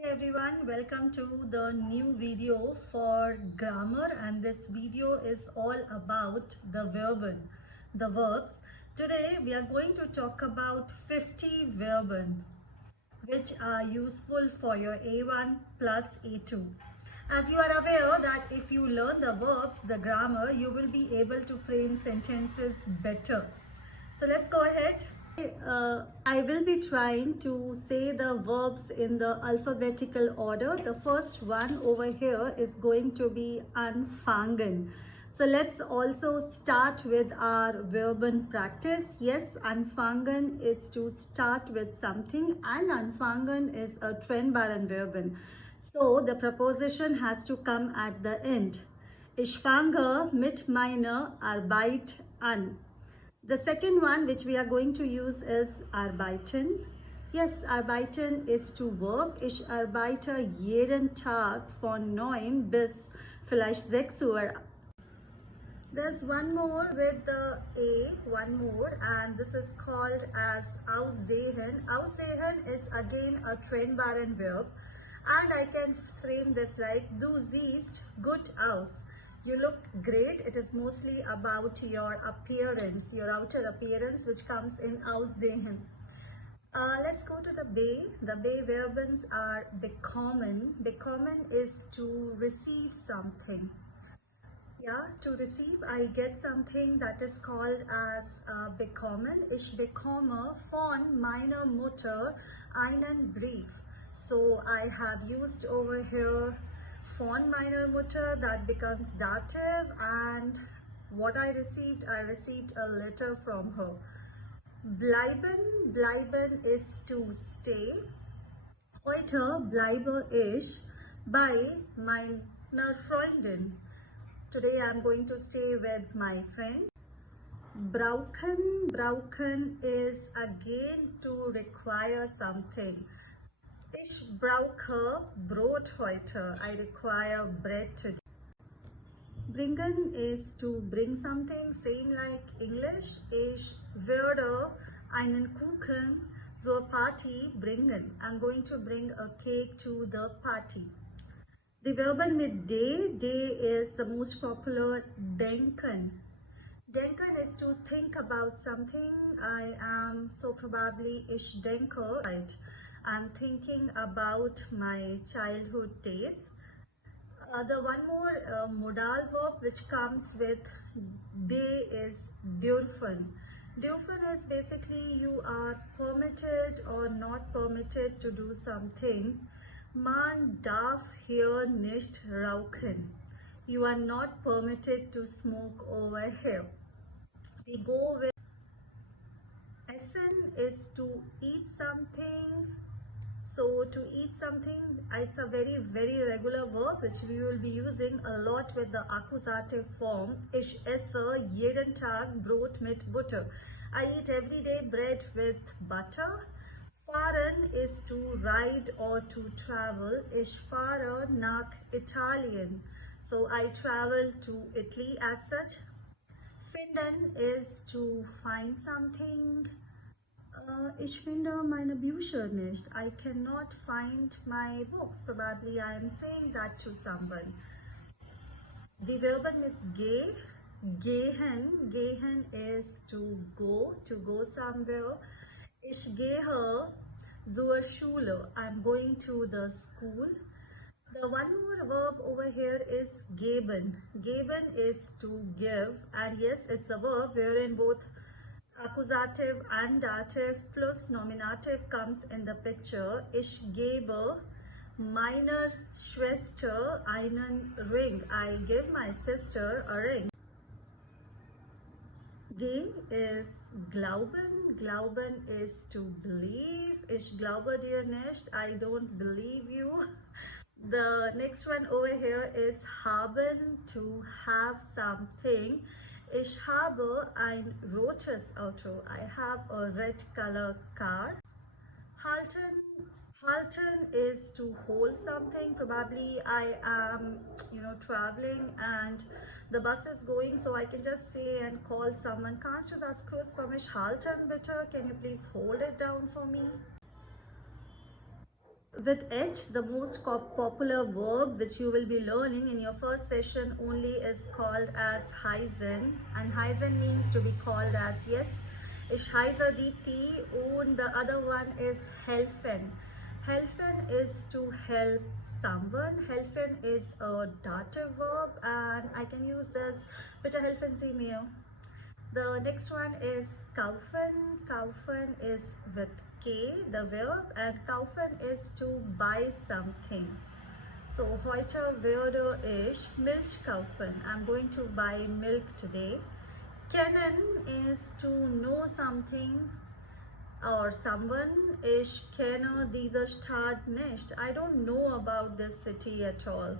Hey everyone, welcome to the new video for grammar, and this video is all about the verbs. Today we are going to talk about 50 verben which are useful for your A1 plus A2. As you are aware that if you learn the verbs, the grammar, you will be able to frame sentences better. So let's go ahead. I will be trying to say the verbs in the alphabetical order. The first one over here is going to be anfangen. So let's also start with our verben practice. Yes, anfangen is to start with something, and anfangen is a trennbaren verben. So the preposition has to come at the end. Ich fange mit meiner Arbeit an. The second one which we are going to use is arbeiten. Yes, arbeiten is to work. Ich arbeite jeden Tag von 9 bis vielleicht 6 Uhr. There's one more with the A, one more, and this is called as aussehen. Aussehen is again a trennbaren verb, and I can frame this like du siehst gut aus. You look great. It is mostly about your appearance, your outer appearance, which comes in aussehen. Let's go to the Be. The Be verbs are bekommen. Bekommen is to receive something. Yeah, to receive, I get something that is called as bekommen. Ich bekomme von meiner Mutter einen Brief. So I have used over here von meiner Mutter, that becomes dative, and what I received a letter from her. Bleiben, bleiben is to stay. Heute bleibe ich bei meiner Freundin. Today I am going to stay with my friend. Brauchen, brauchen is again to require something. Ich brauche Brot heute. I require bread today. Bringen is to bring something, saying like English. Ich werde einen Kuchen zur Party bringen. I'm going to bring a cake to the party. The verb mit de is the most popular denken. Denken is to think about something. I am, so probably ich denke, right? I'm thinking about my childhood days. The one more modal verb which comes with de is dürfen. Dürfen is basically you are permitted or not permitted to do something. Man darf hier nicht rauchen. You are not permitted to smoke over here. We go with essen is to eat something. So to eat something, it's a very regular verb which we will be using a lot with the accusative form. Ich esse jeden Tag Brot mit Butter. I eat every day bread with butter. Fahren is to ride or to travel. Ich fahre nach Italien. So I travel to Italy as such. Finden is to find something. Ich finde meine Bücher nicht. I cannot find my books. Probably I am saying that to someone. The verb with gehen. Gehen is to go somewhere. Ich gehe zur Schule. I'm going to the school. The one more verb over here is geben. Geben is to give, and yes, it's a verb wherein both accusative and dative plus nominative comes in the picture. Ich gebe meiner Schwester einen Ring. I give my sister a ring. G is glauben. Glauben is to believe. Ich glaube dir nicht. I don't believe you. The next one over here is haben, to have something. Ich habe ein rotes Auto. I have a red color car. Halten. Halten is to hold something. Probably I am, traveling and the bus is going, so I can just say and call someone. Kannst du das kurz für mich halten, bitte? Can you please hold it down for me? With H, the most popular verb which you will be learning in your first session only is called as heißen, and heißen means to be called as. Yes, ich heiße Deepti, and the other one is helfen. Helfen is to help someone. Helfen is a dative verb, and I can use this. Bitte helfen Sie mir. The next one is kaufen. Kaufen is with K, the verb, and kaufen is to buy something. So heute werde ich Milch kaufen. I'm going to buy milk today. Kennen is to know something or someone. Ich kenne diese Stadt nicht. I don't know about this city at all.